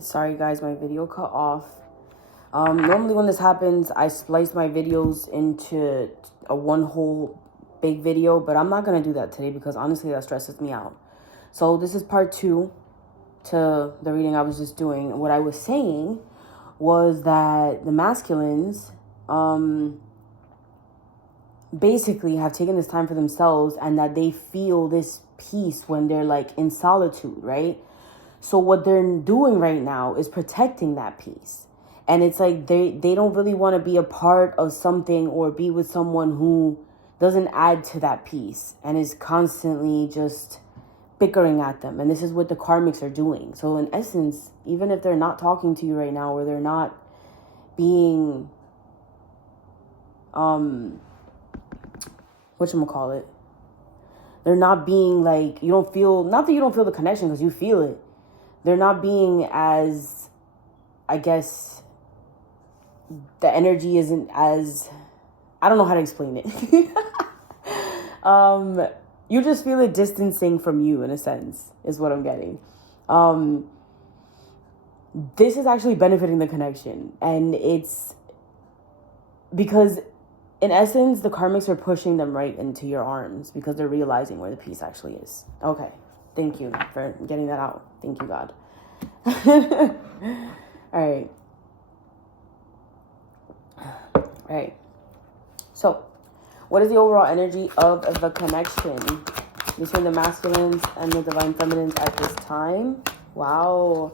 Sorry guys, my video cut off. Normally when this happens, I splice my videos into a one whole big video, but I'm not going to do that today because honestly that stresses me out. So this is part 2 to the reading I was just doing. What I was saying was that the masculines basically have taken this time for themselves, and that they feel this peace when they're like in solitude, right? So what they're doing right now is protecting that peace. And it's like they don't really want to be a part of something or be with someone who doesn't add to that peace and is constantly just bickering at them. And this is what the karmics are doing. So in essence, even if they're not talking to you right now, or they're not being whatchamacallit, they're not being like, you don't feel, not that you don't feel the connection because you feel it. They're not being as, I guess, the energy isn't as, I don't know how to explain it. You just feel it distancing from you in a sense, is what I'm getting. This is actually benefiting the connection. And it's because in essence, the karmics are pushing them right into your arms because they're realizing where the peace actually is. Okay. Thank you for getting that out. Thank you, God. All right. So, what is the overall energy of the connection between the masculines and the divine feminines at this time? Wow.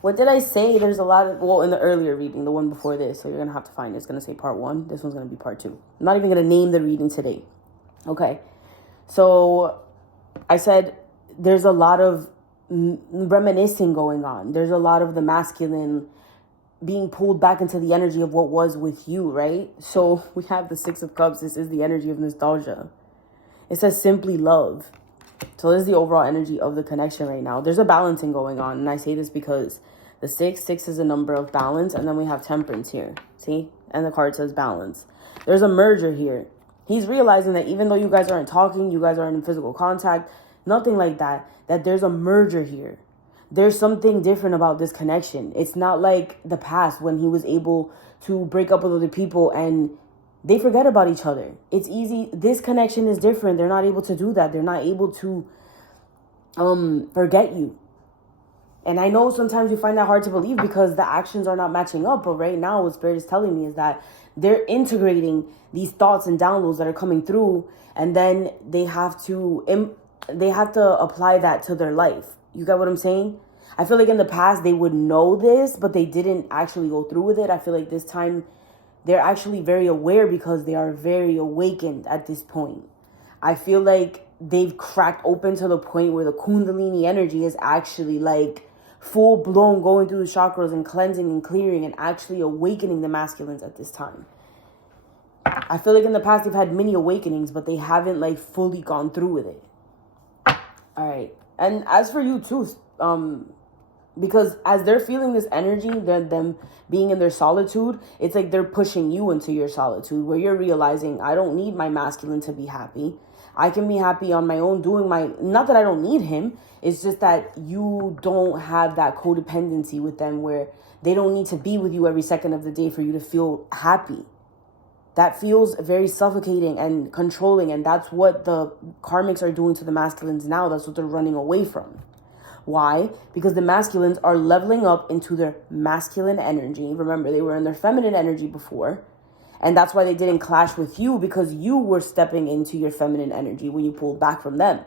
What did I say? There's a lot of, well, in the earlier reading, the one before this, so you're going to have to find it. It's going to say part 1. This one's going to be part 2. I'm not even going to name the reading today. Okay. So, I said there's a lot of reminiscing going on. There's a lot of the masculine being pulled back into the energy of what was with you, right? So we have the 6 of Cups. This is the energy of nostalgia. It says simply love. So this is the overall energy of the connection right now. There's a balancing going on. And I say this because the 6 is a number of balance. And then we have temperance here. See? And the card says balance. There's a merger here. He's realizing that even though you guys aren't talking, you guys aren't in physical contact, nothing like that, that there's a merger here. There's something different about this connection. It's not like the past when he was able to break up with other people and they forget about each other. It's easy. This connection is different. They're not able to do that. They're not able to forget you. And I know sometimes you find that hard to believe because the actions are not matching up. But right now what Spirit is telling me is that they're integrating these thoughts and downloads that are coming through. And then they have to apply that to their life. You get what I'm saying? I feel like in the past they would know this, but they didn't actually go through with it. I feel like this time they're actually very aware because they are very awakened at this point. I feel like they've cracked open to the point where the Kundalini energy is actually like full blown going through the chakras and cleansing and clearing and actually awakening the masculines at this time. I feel like in the past they've had many awakenings, but they haven't like fully gone through with it. All right. And as for you too, because as they're feeling this energy, them being in their solitude, it's like they're pushing you into your solitude where you're realizing, I don't need my masculine to be happy. I can be happy on my own doing my, not that I don't need him. It's just that you don't have that codependency with them where they don't need to be with you every second of the day for you to feel happy. That feels very suffocating and controlling. And that's what the karmics are doing to the masculines now. That's what they're running away from. Why? Because the masculines are leveling up into their masculine energy. Remember, they were in their feminine energy before. And that's why they didn't clash with you, because you were stepping into your feminine energy when you pulled back from them.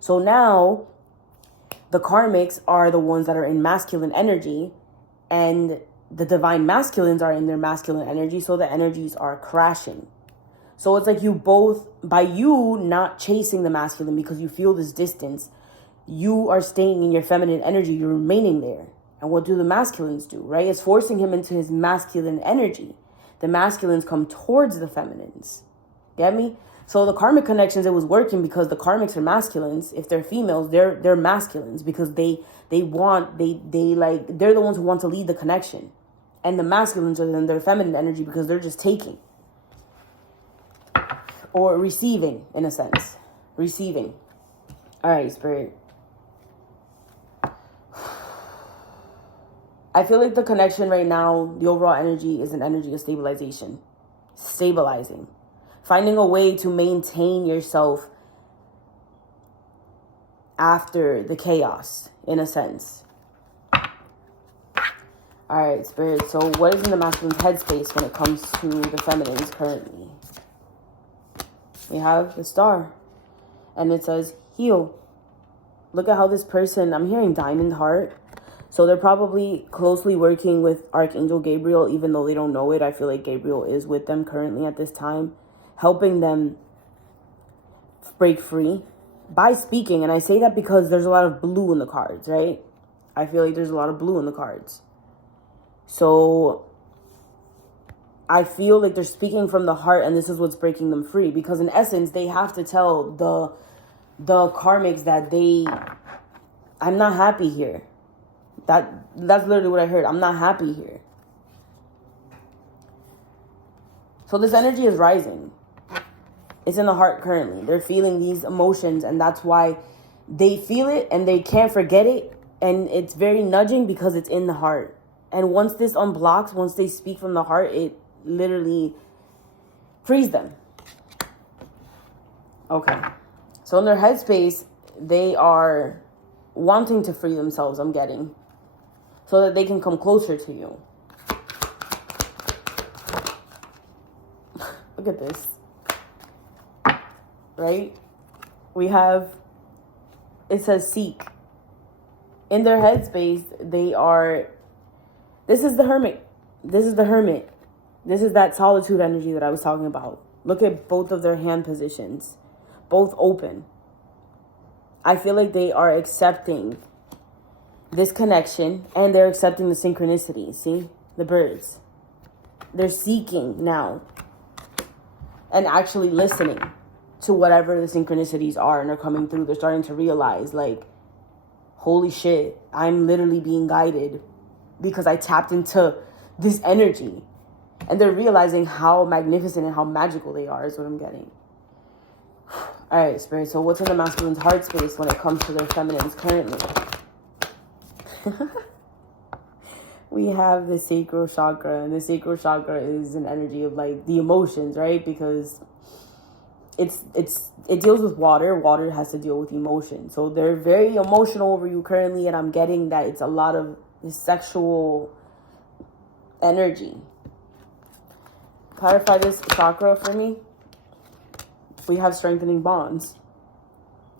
So now the karmics are the ones that are in masculine energy, and the divine masculines are in their masculine energy. So the energies are crashing. So it's like you both, by you not chasing the masculine because you feel this distance, you are staying in your feminine energy. You're remaining there. And what do the masculines do, right? It's forcing him into his masculine energy. The masculines come towards the feminines. Get me? So the karmic connections, it was working because the karmics are masculines. If they're females, they're masculines because they're the ones who want to lead the connection. And the masculines are in their feminine energy because they're just taking. Or receiving, in a sense. Receiving. All right, Spirit. I feel like the connection right now, the overall energy is an energy of stabilization. Stabilizing. Finding a way to maintain yourself after the chaos, in a sense. Alright, Spirit. So what is in the masculine's headspace when it comes to the feminines currently? We have the Star. And it says, heal. Look at how this person, I'm hearing Diamond Heart. So they're probably closely working with Archangel Gabriel, even though they don't know it. I feel like Gabriel is with them currently at this time, helping them break free by speaking. And I say that because there's a lot of blue in the cards, right? I feel like there's a lot of blue in the cards. So I feel like they're speaking from the heart, and this is what's breaking them free. Because in essence, they have to tell the karmics that I'm not happy here. That's literally what I heard. I'm not happy here. So this energy is rising. It's in the heart currently. They're feeling these emotions, and that's why they feel it and they can't forget it. And it's very nudging because it's in the heart. And once this unblocks, once they speak from the heart, it literally frees them. Okay. So in their headspace, they are wanting to free themselves, I'm getting, so that they can come closer to you. Look at this. Right? We have, it says seek. In their headspace, they are, this is the hermit. This is the hermit. This is that solitude energy that I was talking about. Look at both of their hand positions. Both open. I feel like they are accepting this connection, and they're accepting the synchronicity. See? The birds. They're seeking now and actually listening to whatever the synchronicities are, and are coming through. They're starting to realize, like, holy shit, I'm literally being guided because I tapped into this energy. And they're realizing how magnificent and how magical they are is what I'm getting. All right, Spirit. So what's in the masculine's heart space when it comes to their feminines currently? We have the sacral chakra, and the sacral chakra is an energy of like the emotions, right? Because it deals with water. Water has to deal with emotion. So they're very emotional over you currently, and I'm getting that it's a lot of sexual energy. Clarify this chakra for me. We have strengthening bonds.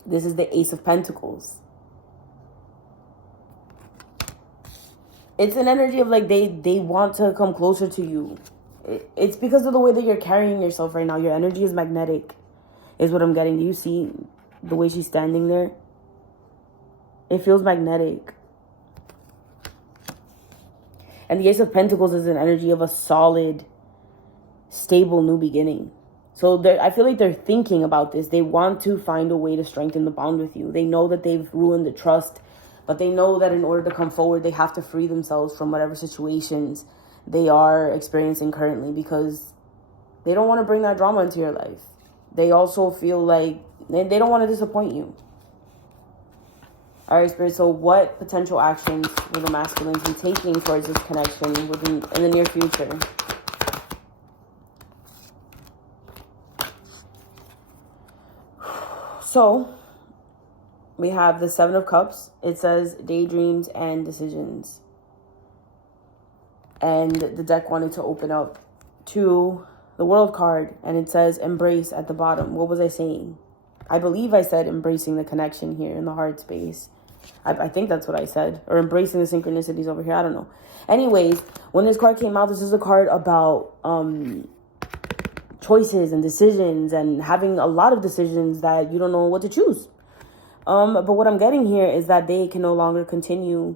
This is the Ace of Pentacles. It's an energy of like they want to come closer to you. It's because of the way that you're carrying yourself right now. Your energy is magnetic, is what I'm getting. Do you see the way she's standing there? It feels magnetic. And the Ace of Pentacles is an energy of a solid, stable new beginning. So I feel like they're thinking about this. They want to find a way to strengthen the bond with you. They know that they've ruined the trust, but they know that in order to come forward, they have to free themselves from whatever situations they are experiencing currently, because they don't want to bring that drama into your life. They also feel like they don't want to disappoint you. All right, Spirit. So what potential actions will the masculines be taking towards this connection in the near future? So we have the Seven of Cups. It says daydreams and decisions. And the deck wanted to open up to the World card, and it says embrace at the bottom. What was I saying? I believe I said embracing the connection here in the heart space. I think that's what I said. Or embracing the synchronicities over here. I don't know. Anyways, when this card came out, this is a card about choices and decisions, and having a lot of decisions that you don't know what to choose. But what I'm getting here is that they can no longer continue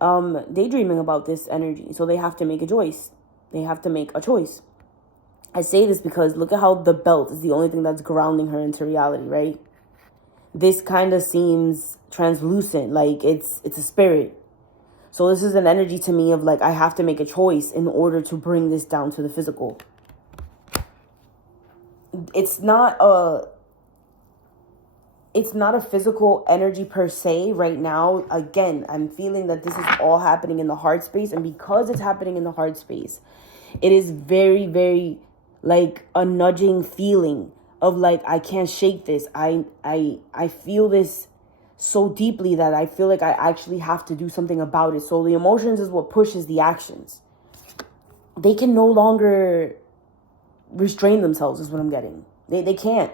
daydreaming about this energy. So they have to make a choice. They have to make a choice. I say this because look at how the belt is the only thing that's grounding her into reality, right? This kind of seems translucent, like it's a spirit. So this is an energy to me of like, I have to make a choice in order to bring this down to the physical. It's not it's not a physical energy per se right now. Again, I'm feeling that this is all happening in the heart space. And because it's happening in the heart space, it is very, very like a nudging feeling of like, I can't shake this. I feel this so deeply that I feel like I actually have to do something about it. So the emotions is what pushes the actions. They can no longer restrain themselves is what I'm getting. They can't.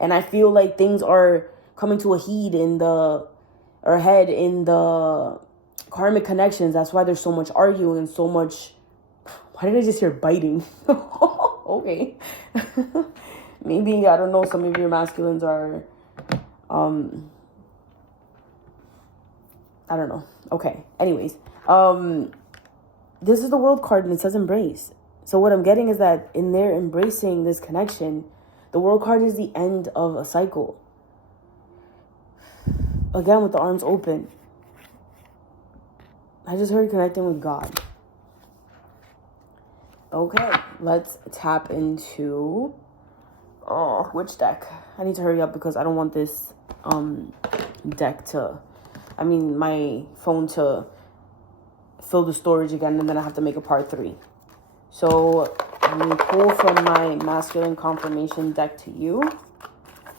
And I feel like things are coming to a heat in the karmic connections. That's why there's so much arguing and so much. Why did I just hear biting? Okay. Maybe, I don't know, some of your masculines are I don't know. Okay. Anyways, this is the World card and it says embrace. So what I'm getting is that in their embracing this connection, the World card is the end of a cycle. Again, with the arms open. I just heard connecting with God. Okay, let's tap into... Oh, which deck? I need to hurry up because I don't want this deck to... my phone to fill the storage again, and then I have to make a part 3. So I'm going to pull from my masculine confirmation deck to you.